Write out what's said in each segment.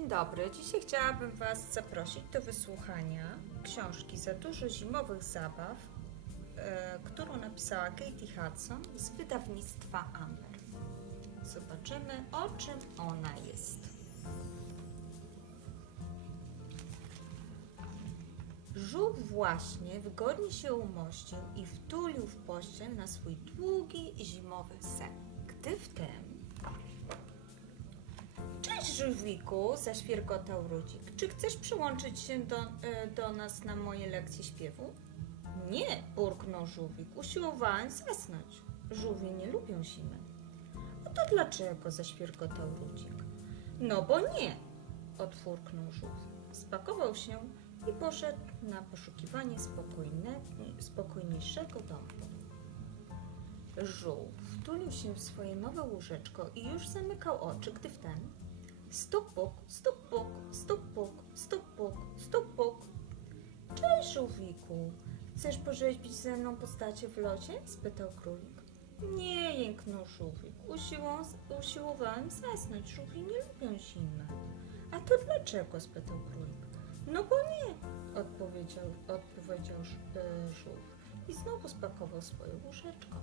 Dzień dobry. Dzisiaj chciałabym Was zaprosić do wysłuchania książki Za dużo zimowych zabaw, e, którą napisała Katie Hudson z wydawnictwa Amber. Zobaczymy, o czym ona jest. Żółw właśnie wygodnie się umościł i wtulił w pościel na swój długi zimowy sen. Gdy wtem Cześć żółwiku, zaświergotał Rudzik. Czy chcesz przyłączyć się do, e, do nas na moje lekcje śpiewu? Nie, burknął żółwik. Usiłowałem zasnąć. Żółwie nie lubią zimy. A to dlaczego? zaświergotał Rudzik. No bo nie, odfurknął żółw. Spakował się i poszedł na poszukiwanie spokojniejszego domu. Żółw wtulił się w swoje nowe łóżeczko i już zamykał oczy, gdy wtem stuk puk, stuk puk, stuk puk, stuk puk, stuk puk. Cześć, żółwiku. Chcesz porzeźbić ze mną postacie w locie? spytał królik. Nie, jęknął żółwik. Usiłowałem zasnąć. Żółwie nie lubią zimy. A to dlaczego? spytał królik. No bo nie, odpowiedział, odpowiedział e, żółw i znowu spakował swoje łóżeczko.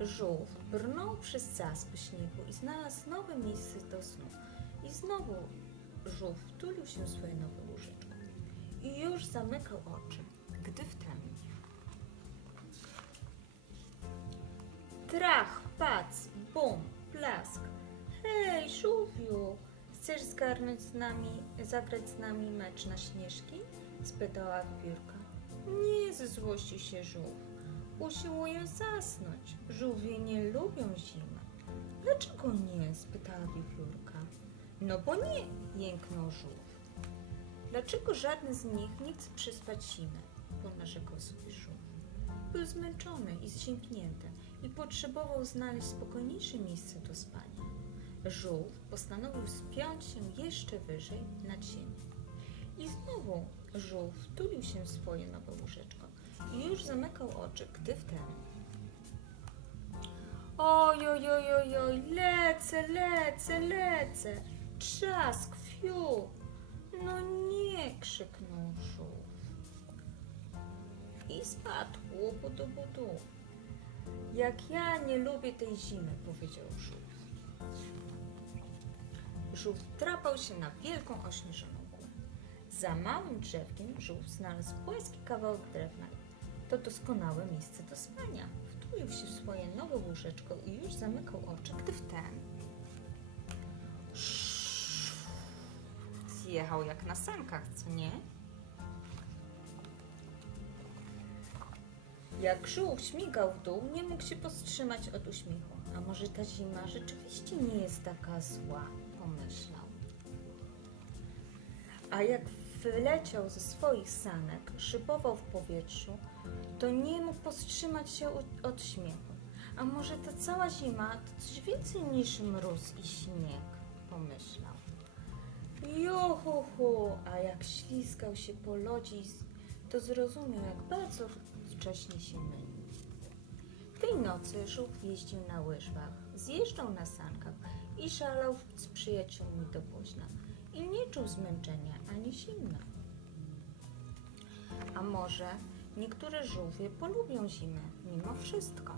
Żółw brnął przez zaspy śniegu i znalazł nowe miejsce do snu. I znowu żółw wtulił się w swoje nowe łóżeczko. I już zamykał oczy, gdy wtem... Trach, pac, bum, plask. Hej, żółwiu, chcesz zgarnąć z nami, zagrać z nami mecz na śnieżki? spytała wiewiórka. Nie, ze złości się żółw. Usiłuję zasnąć. Żółwie nie lubią zimy. Dlaczego nie? spytała wiewiórka. No bo nie, jęknął żółw. Dlaczego żadny z nich nie chce przyspać zimy? Ponarzekał sobie żółw. Był zmęczony i zziębnięty i potrzebował znaleźć spokojniejsze miejsce do spania. Żółw postanowił spiąć się jeszcze wyżej nad ziemię. I znowu żółw wtulił się swoje nowe łóżeczko i już zamykał oczy, gdy wtem... Oj, oj, oj, oj, oj, lecę, lecę, lecę, trzask, fiu. No nie, krzyknął żółw. I spadł, budu, budu. Jak ja nie lubię tej zimy, powiedział żółw. Żółw drapał się na wielką górę. Za małym drzewkiem żółw znalazł płaski kawałek drewna. To doskonałe miejsce do spania. Wtulił się w swoje nowe łóżeczko i już zamykał oczy, gdy wtem... Zjechał jak na sankach, co nie? Jak żółw śmigał w dół, nie mógł się powstrzymać od uśmiechu. A może ta zima rzeczywiście nie jest taka zła, pomyślał. A jak wyleciał ze swoich sanek, szybował w powietrzu, to nie mógł powstrzymać się od śmiechu. A może ta cała zima to coś więcej niż mróz i śnieg, pomyślał. Juhuhu, a jak ślizgał się po lodzie, i z- to zrozumiał, jak bardzo wcześnie się mylił. Tej nocy żółw jeździł na łyżwach, zjeżdżał na sankach i szalał z przyjaciółmi do późna i nie czuł zmęczenia ani zimna. A może niektóre żółwie polubią zimę mimo wszystko.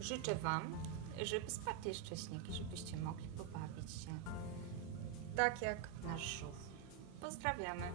Życzę Wam, żeby spadł jeszcze śnieg i żebyście mogli pobawić się tak jak nasz żółw. Pozdrawiamy.